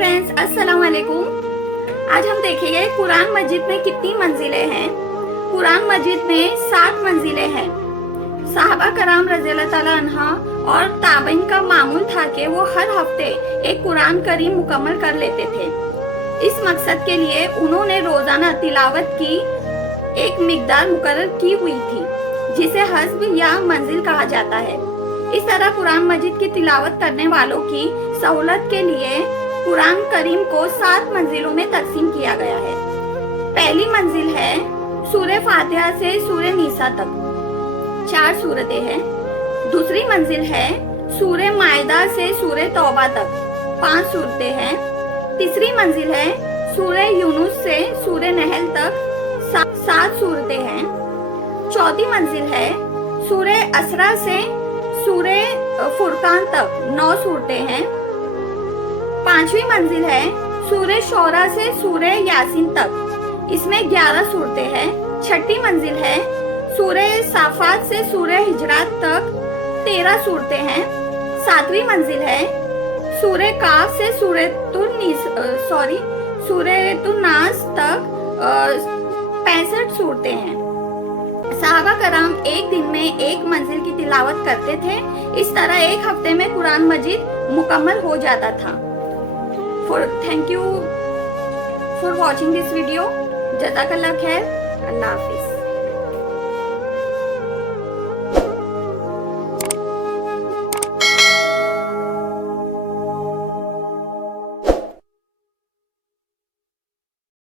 Friends, अस्सलाम वालेकुम। आज हम देखेंगे कुरान मस्जिद में कितनी मंजिलें हैं। कुरान मस्जिद में 7 मंजिलें हैं। साहबा कराम रज़ियल्लाहु ताला अन्हा और ताबईन का मामूल था कि वो हर हफ्ते एक कुरान करीम मुकम्मल कर लेते थे। इस मकसद के लिए उन्होंने रोजाना तिलावत की एक मिकदार मुकर्रर की हुई थी, जिसे हज़्ब या मंजिल कहा जाता है। इस तरह कुरान मस्जिद की तिलावत करने वालों की सहूलत के लिए कुरान करीम को 7 मंजिलों में तकसीम किया गया है। पहली मंजिल है सूरह फातिहा से सूरह निसा तक, 4 सूरतें हैं। दूसरी मंजिल है सूरह माइदा से सूरह तौबा तक, 5 सूरतें हैं। तीसरी मंजिल है सूरह यूनुस से सूरह नहल तक, 7 सूरतें हैं। चौथी मंजिल है सूरह असरा से सूरह फुरकान तक, 9 सूरतें हैं। पांचवी मंजिल है सूरह शोरा से सूरह यासीन तक, इसमें 11 सूरतें हैं। छठी मंजिल है सूरह साफात से सूरह हिजरात तक, 13 सूरतें हैं। सातवीं मंजिल है सूरह काफ से सूरह नास तक, 65 सूरतें हैं। साहबा कराम एक दिन में एक मंजिल की तिलावत करते थे। इस तरह एक हफ्ते में कुरान मजीद मुकम्मल हो जाता था। Thank you for watching this video. जज़ाकल्लाह खैर। अल्लाह हाफिज।